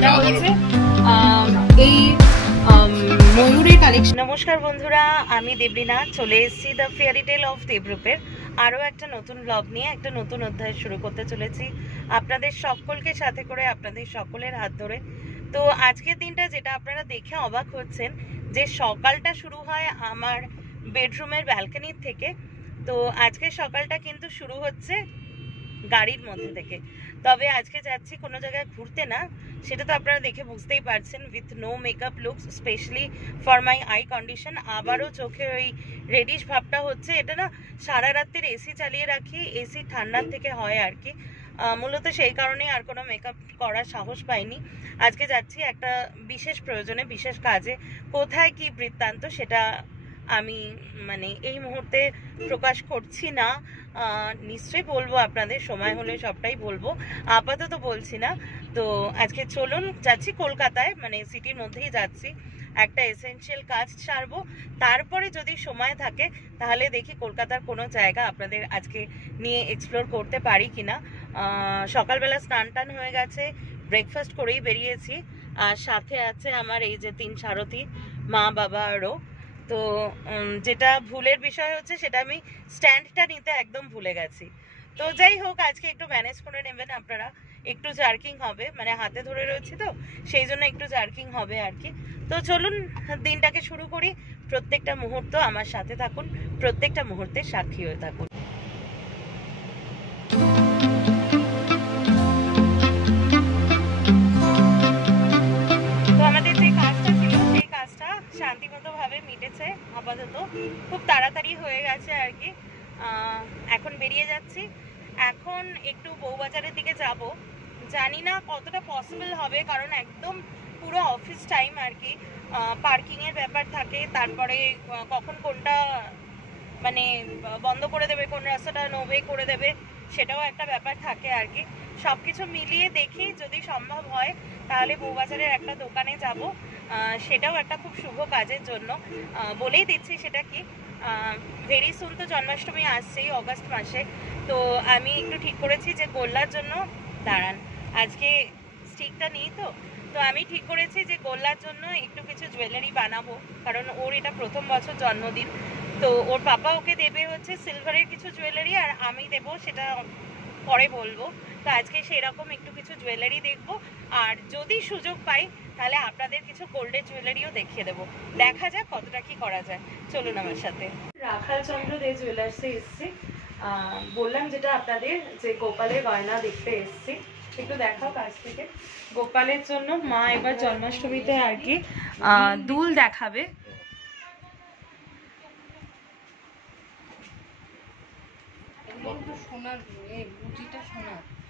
সেটা হচ্ছে এই ময়ূরের কালেকশন। নমস্কার বন্ধুরা, আমি দেবলীনা চলে এসেছি দ্য ফেয়ারি টেল অফ দেবরূপের আরও একটা নতুন ব্লগ নিয়ে একটা নতুন অধ্যায় শুরু করতে চলেছি আপনাদের সকলকে সাথে করে, আপনাদের সকলের হাত ধরে। তো আজকের দিনটা যেটা আপনারা দেখে অবাক হচ্ছেন যে সকালটা শুরু হয় আমার বেডরুমের ব্যালকনির থেকে, তো আজকের সকালটা কিন্তু শুরু হচ্ছে গাড়ির মধ্যে থেকে। তবে আজকে যাচ্ছি কোনো জায়গায় ঘুরতে না, সেটা তো আপনারা দেখে বুঝতেই পারছেন, with no makeup looks, specially for my eye condition. আবারও চোখে ওই রেডিশ ভাবটা হচ্ছে, এটা না সারা রাত্রির এসি চালিয়ে রাখি, এসি ঠান্ডার থেকে হয় আর কি, মূলত সেই কারণেই আর কোনো মেকআপ করার সাহস পাইনি। আজকে যাচ্ছি একটা বিশেষ প্রয়োজনে, বিশেষ কাজে। কোথায় কি বৃত্তান্ত সেটা আমি মানে এই মুহূর্তে প্রকাশ করছি না, নিশ্চয়ই বলবো আপনাদের, সময় হলে সবটাই বলবো, আপাতত বলছি না। তো আজকে চলুন, যাচ্ছি কলকাতায়, মানে সিটির মধ্যেই যাচ্ছি, একটা এসেনশিয়াল কাজ সারবো। তারপরে যদি সময় থাকে তাহলে দেখি কলকাতার কোনো জায়গা আপনাদের আজকে নিয়ে এক্সপ্লোর করতে পারি কিনা। সকালবেলা স্নান টান হয়ে গেছে, ব্রেকফাস্ট করেই বেরিয়েছি, আর সাথে আছে আমার এই যে 3 সারথি, মা বাবা আরও। তো যেটা ভুলের বিষয় হচ্ছে, সেটা আমি স্ট্যান্ডটা নিতে একদম ভুলে গেছি। তো যাই হোক, আজকে একটু ম্যানেজ করে নেবেন আপনারা, একটু জার্কিং হবে, মানে হাতে ধরে রয়েছি তো সেই জন্য একটু জার্কিং হবে আর কি। তো চলুন দিনটাকে শুরু করি, প্রত্যেকটা মুহূর্ত আমার সাথে থাকুন, প্রত্যেকটা মুহূর্তের সাক্ষী হয়ে থাকুন। তো আমাদের যে কাজটা ছিল সেই কাজটা শান্তিমতো ভাবে মিটেছে আপাতত, খুব তাড়াতাড়ি হয়ে গেছে আর কি। এখন বেরিয়ে যাচ্ছি, এখন একটু বউবাজারের দিকে যাব, জানি না কতটা পসিবল হবে, কারণ একদম পুরো অফিস টাইম আর কি, পার্কিংয়ের ব্যাপার থাকে, তারপরে কখন কোনটা মানে বন্ধ করে দেবে, কোন রাস্তাটা নোভে করে দেবে, সেটাও একটা ব্যাপার থাকে আর কি। সব কিছু মিলিয়ে দেখি, যদি সম্ভব হয় তাহলে বউবাজারের একটা দোকানে যাব, সেটাও একটা খুব শুভ কাজের জন্য। বলেই দিচ্ছি সেটা কি, ভেরি সুন তো জন্মাষ্টমী আসছেই অগাস্ট মাসে। তো আমি একটু ঠিক করেছি যে গোল্লার জন্য, দাঁড়ান আজকে স্টিকটা নিই, তো আমি ঠিক করেছি যে গোল্লার জন্য একটু কিছু জুয়েলারি বানাবো, কারণ ওর এটা প্রথম বছর জন্মদিন। তো ওর পাপা ওকে দেবে হচ্ছে সিলভারের কিছু জুয়েলারি, আর আমি দেবো সেটা পরে বলবো। তো আজকে সেই রকম একটু কিছু জুয়েলারি দেখবো, আর যদি সুযোগ পাই তাহলে আপনাদের কিছু গোল্ডের জুয়েলারিও দেখিয়ে দেবো, দেখা যাক কতটা কি করা যায়। চলুন আমার সাথে। রাখাল চন্দ্র দে জুয়েলার্সে এসছি, বললাম যেটা আপনাদের, যে গোপালের গয়না দেখতে এসছি, একটু দেখাও কাছ থেকে। গোপালের জন্য মা এবার জন্মাষ্টমীতে আর কি দুল দেখাবে।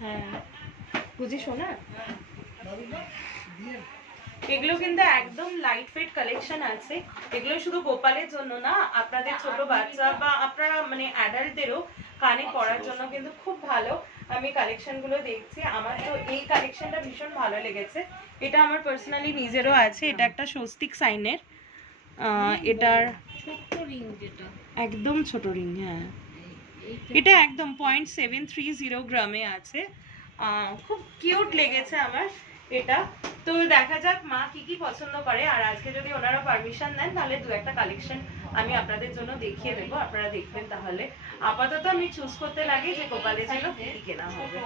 হ্যাঁ, বুঝি সোনার, এগুলো কিন্তু একদম লাইট ওয়েট কালেকশন আছে। এগুলো শুধু গোপালের জন্য না, আপনাদের ছোট বাচ্চা বা আপনারা মানে অ্যাডাল্টদেরও কানে পরার জন্য কিন্তু খুব ভালো। আমি কালেকশন গুলো দেখছি, আমার তো এই কালেকশনটা ভীষণ ভালো লেগেছে। এটা আমার পার্সোনালি নিজেরও আছে, এটা একটা স্বস্তিক সাইনের, এটার ছোট রিং, যেটা একদম ছোট রিং, হ্যাঁ এটা একদম 0.730 গ্রামে আছে, খুব কিউট লেগেছে আমার এটা। তো দেখা যাক মা কি কি পছন্দ করে, আর আজকে যদি ওনারা পারমিশন দেন তাহলে 2-1টা কালেকশন আমি আপনাদের জন্য দেখিয়ে দেবো, আপনারা দেখবেন। তাহলে আপাতত আমি চুজ করতে লাগি যে গোপালের জন্য কি কেনা হবে।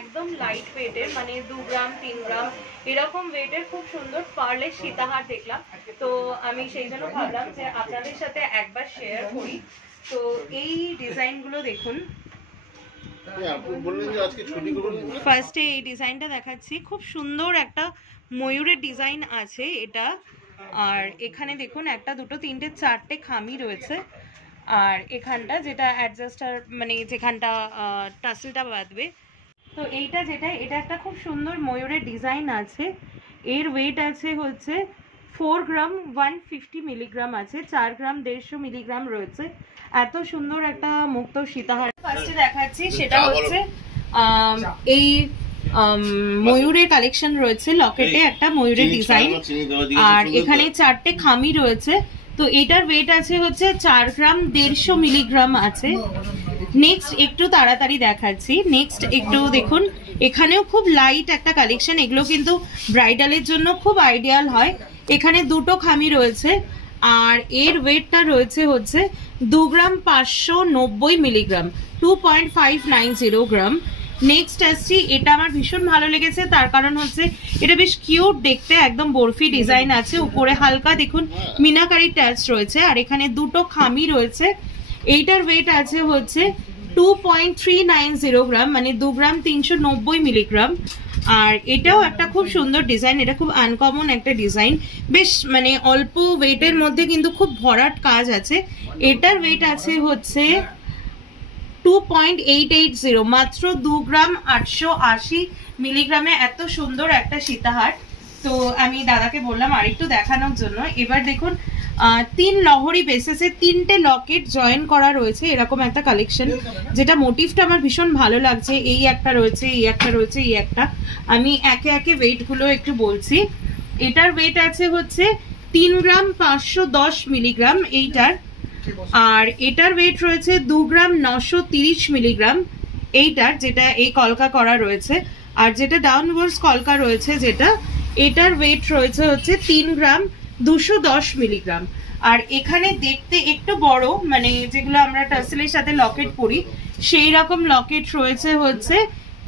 একদম লাইট ওয়েটের, মানে 2 গ্রাম 3 গ্রাম এরকম ওয়েটের খুব সুন্দর পার্লের সীতাহার দেখলাম, তো আমি সেই জন্য ভাবলাম যে আপনাদের সাথে একবার শেয়ার করি। তো এই ডিজাইন গুলো দেখুন, ফার্স্টে এই ডিজাইনটা দেখাচ্ছি, খুব সুন্দর একটা ময়ূরের ডিজাইন আছে এটা, আর এখানে দেখুন 1 2 3 4টে খামি রয়েছে, আর এখানটা যেটা অ্যাডজাস্টার, মানে যেখানটা টাসেলটা বাঁধবে। তো এইটা যেটা, এটা একটা খুব সুন্দর ময়ূরের ডিজাইন আছে, এর ওয়েট আছে হচ্ছে 4 গ্রাম 150 মিলিগ্রাম আছে, 4 গ্রাম 150 মিলিগ্রাম রয়েছে। এত সুন্দর একটা মুক্ত সীতাহার ফার্স্টে দেখাচ্ছি, সেটা হচ্ছে এই ময়ূরের কালেকশন রয়েছে, লকেটে একটা ময়ূরের ডিজাইন, আর এখানে 4টে খামি রয়েছে। তো এটার ওয়েট আছে হচ্ছে 4 গ্রাম 150 মিলিগ্রাম আছে। নেক্সট একটু তাড়াতাড়ি দেখাচ্ছি, নেক্সট একটু দেখুন, এখানেও খুব লাইট একটা কালেকশন, এগুলো কিন্তু ব্রাইডালের জন্য খুব আইডিয়াল হয়। এখানে 2টো খামি রয়েছে, আর এর ওয়েটটা রয়েছে হচ্ছে 2 গ্রাম 590 মিলিগ্রাম, 2.590 গ্রাম। নেক্সট আসছি, এটা আমার ভীষণ ভালো লেগেছে, তার কারণ হচ্ছে এটা বেশ কিউট দেখতে, একদম বরফি ডিজাইন আছে, উপরে হালকা দেখুন মিনাকারি টাচ রয়েছে, আর এখানে 2টো খামি রয়েছে। এইটার ওয়েট আছে হচ্ছে 2.390 গ্রাম, মানে 2 গ্রাম 390 মিলিগ্রাম। আর এটাও একটা খুব সুন্দর ডিজাইন, এটা খুব আনকমন একটা ডিজাইন, বেশ মানে অল্প ওয়েটের মধ্যে কিন্তু খুব ভরাট কাজ আছে। এটার ওয়েট আছে হচ্ছে 2.880, মাত্র 2 গ্রাম 880 মিলিগ্রামে এত সুন্দর একটা সীতাহার। তো আমি দাদাকে বললাম আরেকটু দেখানোর জন্য। এবার দেখুন 3 লহরি বেসিসে 3টে লকেট জয়েন করা রয়েছে, এরকম একটা কালেকশন, যেটা মোটিভটা আমার ভীষণ ভালো লাগছে। এই একটা রয়েছে, এই একটা রয়েছে, এই একটা। আমি একে একে ওয়েটগুলো একটু বলছি। এটার ওয়েট আছে হচ্ছে 3 গ্রাম 510 মিলিগ্রাম এইটার, আর এটার ওয়েট রয়েছে 2 গ্রাম 930 মিলিগ্রাম এইটার, যেটা এই কলকা করা রয়েছে। আর যেটা ডাউনওয়ার্ডস কলকা রয়েছে যেটা, এটার ওয়েট রয়েছে হচ্ছে 3 গ্রাম 210 মিলিগ্রাম। আর এখানে দেখতে একটু বড়, মানে যেগুলো আমরা টাসেলের সাথে লকেট পরি সেই রকম লকেট রয়েছে হচ্ছে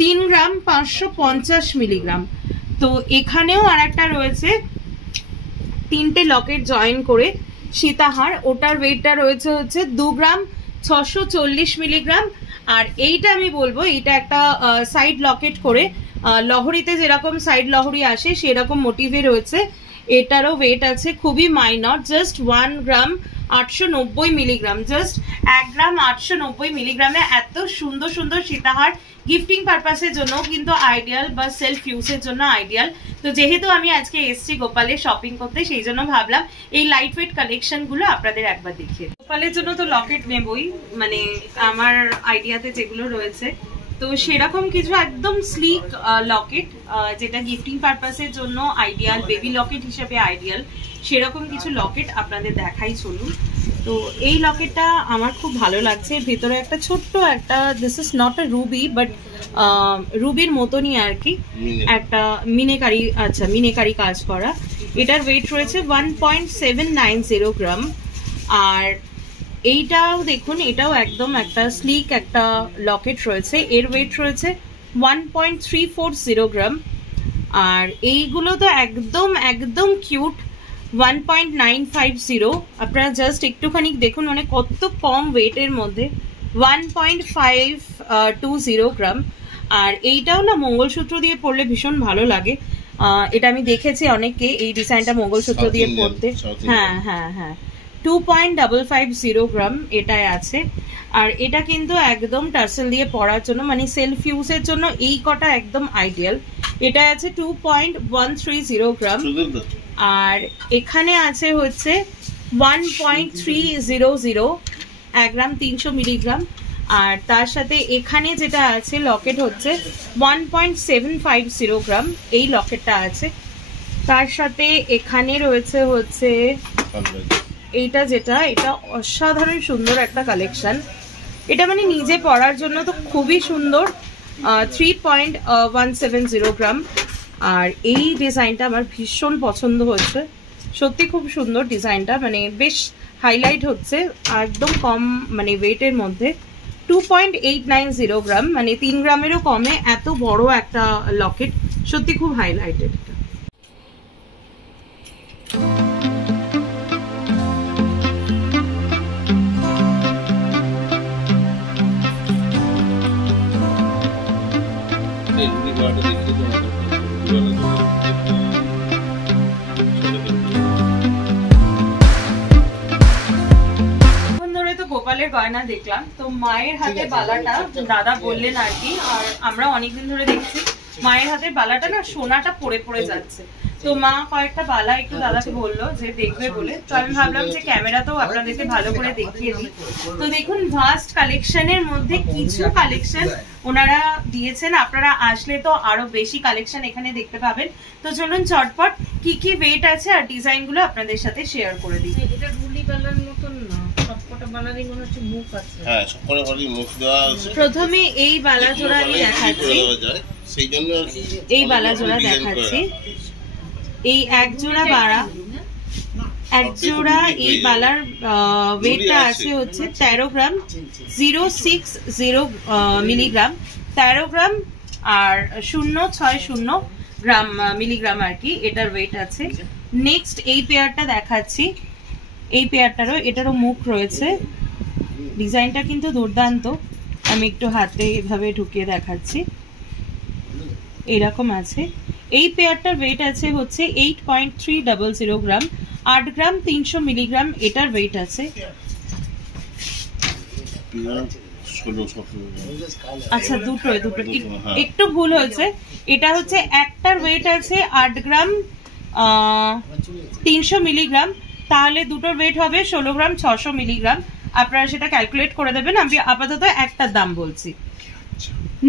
3 গ্রাম 550 মিলিগ্রাম। তো এখানেও আর একটা রয়েছে 3টে লকেট জয়েন করে সীতাহার, ওটার ওয়েটটা রয়েছে হচ্ছে 2 গ্রাম 640 মিলিগ্রাম। আর এইটা আমি বলবো, এইটা একটা সাইড লকেট করে, লহরিতে যেরকম সাইড লহরি আসে সেরকম মোটিভে রয়েছে। এটারও ওয়েট আছে খুবই মাইনর, জাস্ট 1 গ্রাম 890 মিলিগ্রাম, জাস্ট 1 গ্রাম 890 মিলিগ্রামে এত সুন্দর সুন্দর সীতাহার গিফটিং পারপাসের জন্য কিন্তু আইডিয়াল, বা সেলফ ইউজের জন্য আইডিয়াল। তো যেহেতু আমি আজকে এসছি গোপালে শপিং করতে, সেই জন্য ভাবলাম এই লাইট ওয়েট কালেকশন গুলো আপনাদের একবার দেখিয়ে। গোপালের জন্য তো লকেট নেবই, মানে আমার আইডিয়াতে যেগুলো রয়েছে, তো সেরকম কিছু একদম স্লিক লকেট, যেটা গিফটিং পারপাসের জন্য আইডিয়াল, বেবি লকেট হিসেবে আইডিয়াল, সেরকম কিছু লকেট আপনাদের দেখাই চলুন। তো এই লকেটটা আমার খুব ভালো লাগছে, ভেতরে একটা ছোট্ট একটা, this is not a ruby but রুবির মতনই আর কি, একটা মিনেকারি, আচ্ছা মিনেকারি কাজ করা। এটার ওয়েট রয়েছে 1.790 গ্রাম। আর এইটাও দেখুন, এটাও একদম একটা স্লিক একটা লকেট রয়েছে, এর ওয়েট রয়েছে 1.340 গ্রাম। আর এইগুলো তো একদম একদম কিউট, 1.950। আপনারা জাস্ট একটুখানি দেখুন, মানে কত কম ওয়েটের মধ্যে, 1.520 গ্রাম। আর এইটাও না মঙ্গলসূত্র দিয়ে পরলে ভীষণ ভালো লাগে, এটা আমি দেখেছি অনেককে এই ডিজাইনটা মঙ্গলসূত্র দিয়ে পরতে। হ্যাঁ হ্যাঁ হ্যাঁ, 2.550 গ্রাম এটাই আছে। আর এটা কিন্তু একদম টার্সেল দিয়ে পরার জন্য, মানে সেলফ ইউজের জন্য এই কটা একদম আইডিয়াল। এটা আছে 2.130 গ্রাম। আর এখানে আছে হচ্ছে 1.300, 1 গ্রাম 300 মিলিগ্রাম। আর তার সাথে এখানে যেটা আছে লকেট হচ্ছে 1.750 গ্রাম, এই লকেটটা আছে। তার সাথে এখানে রয়েছে হচ্ছে এইটা, যেটা এটা অসাধারণ সুন্দর একটা কালেকশন, এটা মানে নিজে পরার জন্য তো খুবই সুন্দর, 3.170 গ্রাম। আর এই ডিজাইনটা আমার ভীষণ পছন্দ হয়েছে, সত্যি খুব সুন্দর ডিজাইনটা, মানে বেশ হাইলাইট হচ্ছে, একদম কম মানে ওয়েটের মধ্যে, 2.890 গ্রাম, মানে 3 গ্রামেরও কমে এত বড় একটা লকেট, সত্যি খুব হাইলাইটেড। গোপালের গয়না দেখলাম, তো মায়ের হাতে বালাটা দাদা বললেন আর কি, আর আমরা অনেকদিন ধরে দেখছি মায়ের হাতের বালাটা না সোনাটা পড়ে পড়ে যাচ্ছে, তো মা কয়েকটা বালা একটু দাদাকে বললো যে দেখবে বলে, তো আমি ভাবলাম যে ক্যামেরাতেও আপনাদেরকে ভালো করে দেখিয়ে দিই। তো দেখুন ভাস্ট কালেকশনের মধ্যে কিছু কালেকশন ওনারা দিয়েছেন, আপনারা আসলে তো আরো বেশি কালেকশন এখানে দেখতে পাবেন। তো চলুন চটপট কি কি ওয়েট আছে আর ডিজাইন গুলো আপনাদের সাথে শেয়ার করে দিই। এটা রুলি বালার মতন না, সবকটা বালারই মনে হচ্ছে মুখ আছে। হ্যাঁ, সবকটা বালারই মুখ দেওয়া আছে। প্রথমে এই বালা জোড়া আমি দেখাচ্ছি, সেই জন্য এই বালা জোড়া দেখাচ্ছি। এই এক জোড়া বাড়া, এক জোড়া এই বালার ওয়েটটা আছে হচ্ছে 13 গ্রাম 060 মিলিগ্রাম, 13 গ্রাম আর 060 গ্রাম মিলিগ্রাম আর কি এটার ওয়েট আছে। নেক্সট এই পেয়ারটা দেখাচ্ছি, এই পেয়ারটারও এটারও মুখ রয়েছে, ডিজাইনটা কিন্তু দুর্দান্ত। আমি একটু হাতে এভাবে ঢুকিয়ে দেখাচ্ছি, এরকম আছে। এই পেয়ারটার ওয়েট আছে হচ্ছে 8.300 গ্রাম, 8 গ্রাম 300 মিলিগ্রাম এটার ওয়েট আছে। আচ্ছা দুটো একটু ভুল হয়েছে, এটা হচ্ছে একটার ওয়েট আছে 8 গ্রাম 300 মিলিগ্রাম, তাহলে দুটোর ওয়েট হবে 16 গ্রাম 600 মিলিগ্রাম। আপনারা সেটা ক্যালকুলেট করে দেবেন, আমি আপাতত একটার দাম বলছি।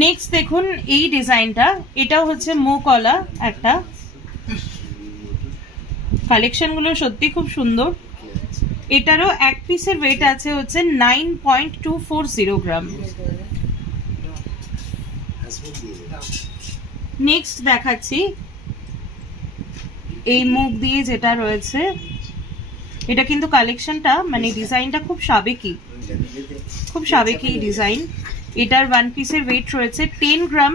নেক্সট দেখুন এই ডিজাইনটা, এটাও হচ্ছে মুখওয়ালা একটা, কালেকশন গুলো সত্যি খুব সুন্দর। এটারও এক পিসের ওয়েট আছে হচ্ছে 9.240 গ্রাম। নেক্সট দেখাচ্ছি এই মুখ দিয়ে যেটা রয়েছে, এটা কিন্তু কালেকশনটা মানে ডিজাইনটা খুব সাবেকি ডিজাইন। এটার ওয়ান পিসের ওয়েট রয়েছে 10 গ্রাম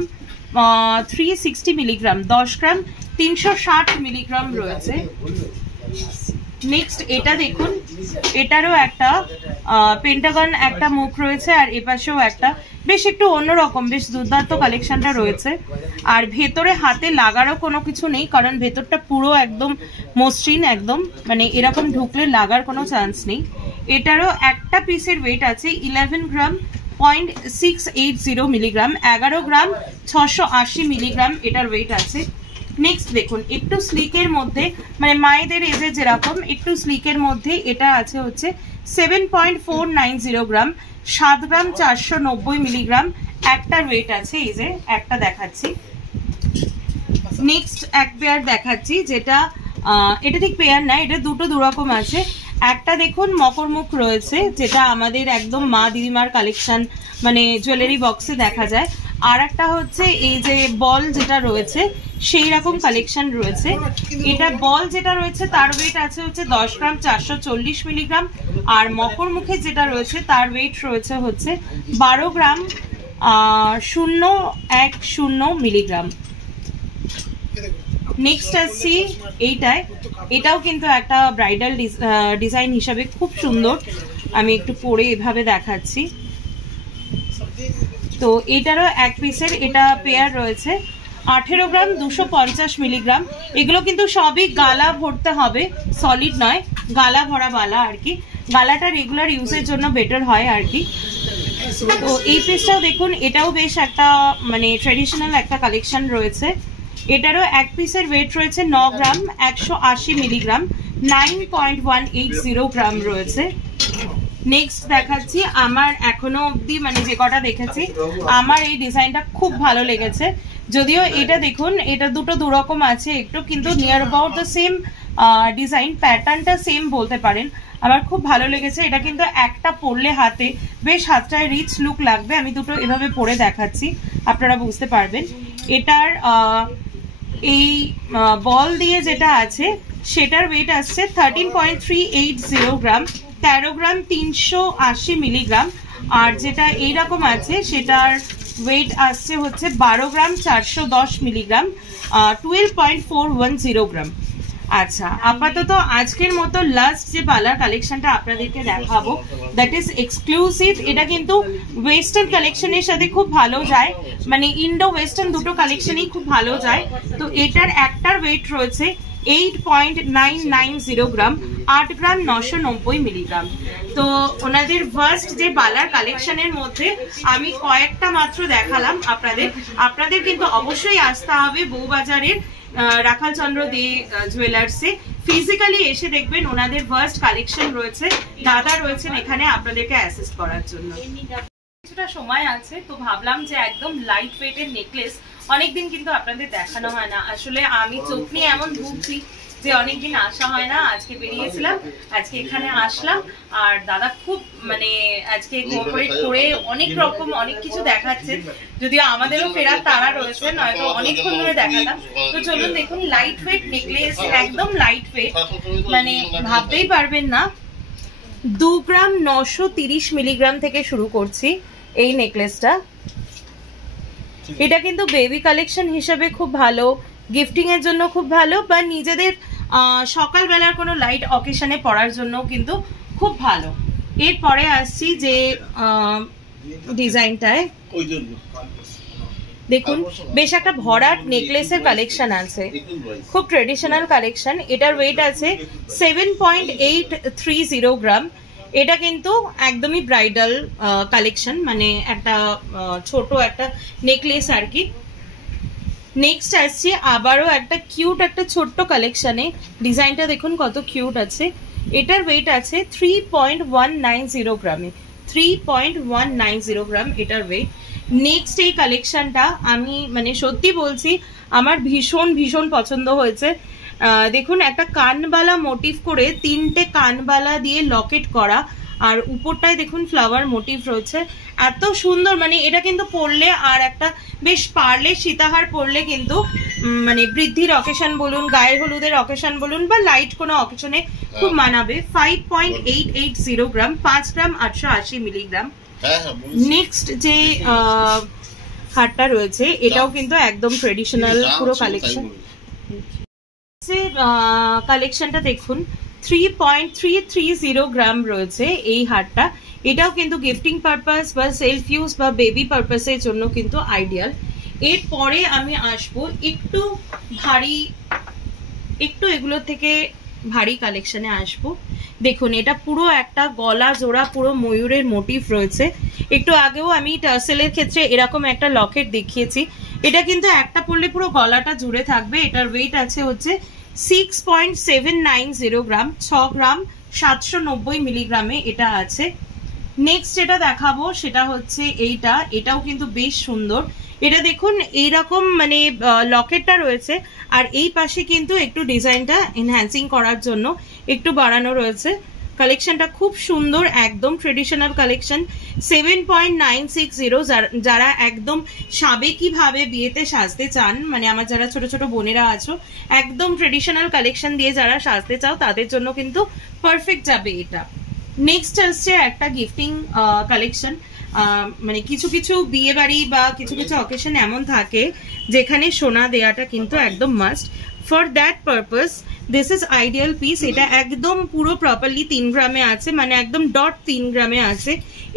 360 মিলিগ্রাম, 10 গ্রাম 360 মিলিগ্রাম রয়েছে। নেক্সট এটা দেখুন, এটারও একটা পেন্টাগন একটা মুখ রয়েছে আর এপাশেও একটা, বেশ একটু অন্যরকম, বেশ দুর্দান্ত কালেকশনটা রয়েছে। আর ভেতরে হাতে লাগারও কোনো কিছু নেই, কারণ ভেতরটা পুরো একদম মসৃণ, একদম মানে এরকম ঢুকলে লাগার কোনো চান্স নেই। এটারও একটা পিসের ওয়েট আছে 11 গ্রাম 0.680 মিলিগ্রাম, 11 গ্রাম 680 মিলিগ্রাম এটার ওয়েট আছে। নেক্সট দেখুন একটু স্লিকের মধ্যে, মানে মায়েদের এজে যেরকম একটু স্লিকের মধ্যে, এটা আছে হচ্ছে 7.490 গ্রাম, 7 গ্রাম 490 মিলিগ্রাম একটার ওয়েট আছে। এই যে একটা দেখাচ্ছি। নেক্সট এক পেয়ার দেখাচ্ছি, যেটা এটা ঠিক পেয়ার না, এটা দুটো দুরকম আছে। একটা দেখুন মকর মুখ রয়েছে, যেটা আমাদের একদম মা দিদিমার কালেকশন, মানে জুয়েলারি বক্সে দেখা যায়। আর একটা হচ্ছে এই যে বল যেটা রয়েছে সেই রকম কালেকশন রয়েছে। এটা বল যেটা রয়েছে তার ওয়েট আছে হচ্ছে 10 গ্রাম 440 মিলিগ্রাম, আর মকর মুখে যেটা রয়েছে তার ওয়েট রয়েছে হচ্ছে 12 গ্রাম 010 মিলিগ্রাম। নেক্সট আসছি এইটায়, এটাও কিন্তু একটা ব্রাইডাল ডিজাইন হিসাবে খুব সুন্দর, আমি একটু পরে এভাবে দেখাচ্ছি। তো এটারও এক পিসের এটা পেয়ার রয়েছে 18 গ্রাম 250 মিলিগ্রাম। এগুলো কিন্তু সবই গালা ভরতে হবে, সলিড নয়, গালা ভরা বালা আর কি, গালাটা রেগুলার ইউজের জন্য বেটার হয় আর কি। তো এই পিসটাও দেখুন, এটাও বেশ একটা মানে ট্রেডিশনাল একটা কালেকশন রয়েছে। এটারও এক পিসের ওয়েট রয়েছে 9 গ্রাম 180 মিলিগ্রাম, 9.180 গ্রাম রয়েছে। নেক্সট দেখাচ্ছি, আমার এখনো অবধি মানে যে কটা দেখেছি আমার এই ডিজাইনটা খুব ভালো লেগেছে। যদিও এটা দেখুন, এটা দুটো দুরকম আছে একটু, কিন্তু near about the same design, প্যাটার্নটা সেম বলতে পারেন। আমার খুব ভালো লেগেছে। এটা কিন্তু একটা পরলে হাতে বেশ হাতটায় রিচ লুক লাগবে। আমি দুটো এভাবে পরে দেখাচ্ছি, আপনারা বুঝতে পারবেন। এটার এই বল দিয়ে যেটা আছে সেটার ওয়েট আসছে 13.380 গ্রাম, 13 গ্রাম 380 মিলিগ্রাম। আর যেটা এইরকম আছে সেটার ওয়েট আসছে হচ্ছে 12 গ্রাম 410 মিলিগ্রাম, 12.410 গ্রাম। আচ্ছা, আপাতত আজকের মতো লাস্ট যে পার্লার কালেকশনটা আপনাদেরকে দেখাবো, দ্যাট ইজ এক্সক্লুসিভ। এটা কিন্তু ওয়েস্টার্ন কালেকশনের সাথে খুব ভালো যায়, মানে ইন্ডো ওয়েস্টার্ন দুটো কালেকশনই খুব ভালো যায়। তো এটার একটার ওয়েট রয়েছে 8.990 গ্রাম, 8 গ্রাম 990 মিলিগ্রাম। তো ওনাদের ফার্স্ট যে বালার কালেকশনের মধ্যে আমি কয়েকটা মাত্র দেখালাম আপনাদের কিন্তু অবশ্যই আসতে হবে বউবাজারের রাখালচন্দ্র দে জুয়েলার্সে। ফিজিক্যালি এসে দেখবেন ওনাদের ফার্স্ট কালেকশন রয়েছে, দাদা রয়েছেন এখানে আপনাদেরকে অ্যাসিস্ট করার জন্য। কিছুটা সময় আছে তো ভাবলাম যে একদম লাইট ওয়েটের নেকলেস অনেকদিন কিন্তু আপনাদের দেখানো হয় না। আসলে আমি চোখ নিয়ে এমন ভুগছি যে অনেকদিন আসা হয় না, আজকে বেরিয়েছিলাম, আজকে এখানে আসলাম। আর দাদা খুব মানে আজকে কোঅপারেট করে অনেক রকম অনেক কিছু দেখাচ্ছেন, যদিও আমাদেরও ফেরার তারা রয়েছে, নয়তো অনেকক্ষণ ধরে দেখাতাম। তো চলুন দেখুন লাইট ওয়েট নেকলেস, একদম লাইট ওয়েট, মানে ভাবতেই পারবেন না। 2 গ্রাম 930 মিলিগ্রাম থেকে শুরু করছি এই নেকলেসটা। এটা কিন্তু বেবি কালেকশন হিসেবে খুব ভালো, গিফটিং এর জন্য খুব ভালো, বা নিজেদের সকালবেলার কোনো লাইট অকেশনে পরার জন্য কিন্তু খুব ভালো। এরপরে আসছি যে ডিজাইনটায় দেখুন বেশ একটা ভরাট নেকলেসের কালেকশন আছে, খুব ট্রেডিশনাল কালেকশন। এটার ওয়েট আছে 7.830 গ্রাম। এটা কিন্তু একদমই ব্রাইডাল কালেকশন, মানে একটা ছোট একটা নেকলেস আর কি। নেক্সট আসছে আবারও একটা কিউট একটা ছোট্ট কালেকশনে, ডিজাইনটা দেখুন কত কিউট আছে। এটার ওয়েট আছে 3.190 গ্রামে, 3.190 গ্রাম এটার ওয়েট। নেক্সট এই কালেকশনটা আমি মানে সত্যি বলছি আমার ভীষণ ভীষণ পছন্দ হয়েছে। দেখুন একটা কানবালা মোটিভ করে 3টে কানবালা দিয়ে লকেট করা, আর উপরটায় দেখুন ফ্লাওয়ার মোটিভ রয়েছে, এত সুন্দর। মানে এটা কিন্তু পরলে আর একটা বেশ পারলে সীতাহার পরলে কিন্তু মানে বৃদ্ধির অকেশন বলুন, গায়ে হলুদের অকেশন বলুন, বা লাইট কোনো অকেশনে খুব মানাবে। 5.880 গ্রাম, 5 গ্রাম 880 মিলিগ্রাম। নেক্সট যে হারটা রয়েছে এটাও কিন্তু একদম ট্রেডিশনাল পুরো কালেকশন। কালেকশনটা দেখুন 3.330 গ্রাম রয়েছে এই হারটা। এটাও কিন্তু গিফটিং পারপাস বা সেলফ ইউজ বা বেবি পারপাসের জন্য কিন্তু আইডিয়াল। এরপরে আমি আসবো একটু ভারী, একটু এগুলোর থেকে ভারী কালেকশনে আসবো। দেখুন এটা পুরো একটা গলা জোড়া পুরো ময়ূরের মোটিভ রয়েছে। একটু আগেও আমি টার্সেলের ক্ষেত্রে এরকম একটা লকেট দেখিয়েছি, এটা কিন্তু একটা পরলে পুরো গলাটা জুড়ে থাকবে। এটার ওয়েট আছে হচ্ছে 6.790 গ্রাম, 6 গ্রাম 790 মিলিগ্রামে এটা আছে। নেক্সট যেটা দেখাবো সেটা হচ্ছে এইটা, এটাও কিন্তু বেশ সুন্দর। এটা দেখুন এইরকম মানে লকেটটা রয়েছে, আর এই পাশে কিন্তু একটু ডিজাইনটা এনহ্যান্সিং করার জন্য একটু বাড়ানো রয়েছে। কালেকশনটা খুব সুন্দর, একদম ট্রেডিশনাল কালেকশন। 7.960 যারা একদম সাবেকি ভাবে বিয়েতে সাজতে চান, মানে আমার যারা ছোট ছোট বোনেরা আছো একদম ট্রেডিশনাল কালেকশন দিয়ে যারা সাজতে চাও তাদের জন্য কিন্তু পারফেক্ট যাবে এটা। নেক্সট আসছে একটা গিফটিং কালেকশন। মানে কিছু কিছু বিয়ে বাড়ি বা কিছু কিছু অকেশন এমন থাকে যেখানে সোনা দেয়াটা কিন্তু একদম must. For that purpose this is ideal piece. এটা একদম পুরো প্রপারলি 3 গ্রামে আছে, মানে একদম ডট 3 গ্রামে আছে।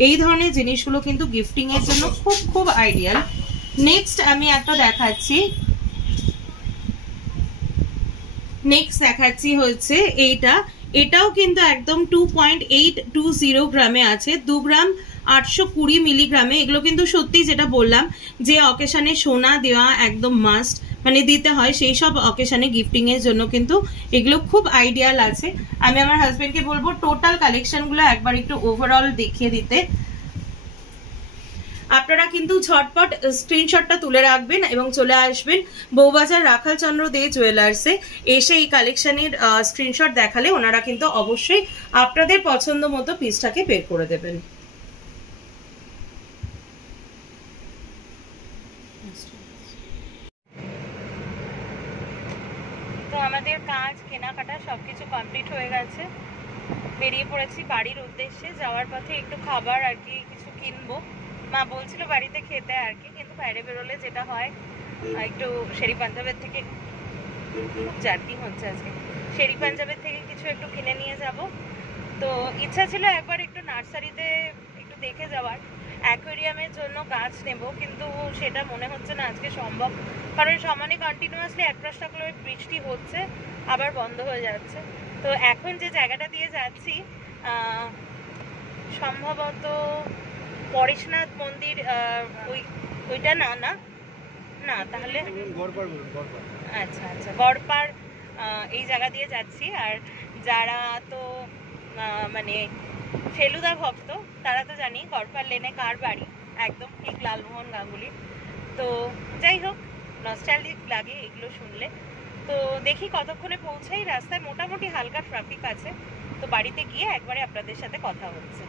এই ধরনের জিনিসগুলো কিন্তু গিফটিং এর জন্য খুব খুব আইডিয়াল। নেক্সট আমি একটা দেখাচ্ছি, হচ্ছে এইটা। এটাও কিন্তু একদম 2.820 গ্রামে আছে, 2 গ্রাম 820 মিলিগ্রামে। এগুলো কিন্তু সত্যি যেটা বললাম যে অকেশনে সোনা দেওয়া একদম মাস্ট, মানে দিতে হয়, সেই সব অকেশনে গিফটিং এর জন্য কিন্তু এগুলো খুব আইডিয়াল আছে। আমি আমার হাজবেন্ডকে বলবো টোটাল কালেকশনগুলো একবার একটু ওভারঅল দেখিয়ে দিতে। আপনারা কিন্তু ঝটপট স্ক্রিনশটটা তুলে রাখবেন এবং চলে আসবেন বউবাজার রাখালচন্দ্র দে জুয়েলার্সে। এসে এই কালেকশনের স্ক্রিনশট দেখালে ওনারা কিন্তু অবশ্যই আপনাদের পছন্দ মতো পিসটাকে বের করে দেবেন। তো আমাদের কাজ কেনাকাটা সবকিছু কমপ্লিট হয়ে গেছে, বেরিয়ে পড়েছি বাড়ির উদ্দেশ্যে। যাওয়ার পথে একটু খাবার আর কি কিছু কিনবো, মা বলছিল বাড়িতে খেতে আর কি, কিন্তু বাইরে বেরোলে যেটা হয় একটু শেরি পাঞ্জাবের থেকে, খুব জার্কিং হচ্ছে আজকে, শেরি পাঞ্জাবের থেকে কিছু একটু কিনে নিয়ে যাব। তো ইচ্ছা ছিল একবার একটু নার্সারিতে একটু দেখে যাওয়ার, অ্যাকোয়ারিয়ামের জন্য গাছ নেব, কিন্তু সেটা মনে হচ্ছে না আজকে সম্ভব, কারণ সমানে কন্টিনিউয়াসলি একপ্রাশটা বৃষ্টি হচ্ছে আবার বন্ধ হয়ে যাচ্ছে। তো এখন যে জায়গাটা দিয়ে যাচ্ছি সম্ভবত পরেশনাথ মন্দির, ওইটা না না না তাহলে আচ্ছা আচ্ছা গড়পাড় এই জায়গা দিয়ে যাচ্ছি। আর যারা তো মানে ফেলুদা ভক্ত তারা তো জানি গড়পাড় লেনে কার বাড়ি, একদম ঠিক লালমোহন গাঙ্গুলি। তো যাই হোক, নস্টালজিক লাগে এগুলো শুনলে। তো দেখি কতক্ষণে পৌঁছাই। রাস্তায় মোটামুটি হালকা ট্রাফিক আছে, তো বাড়িতে গিয়ে একবারে আপনাদের সাথে কথা হচ্ছে।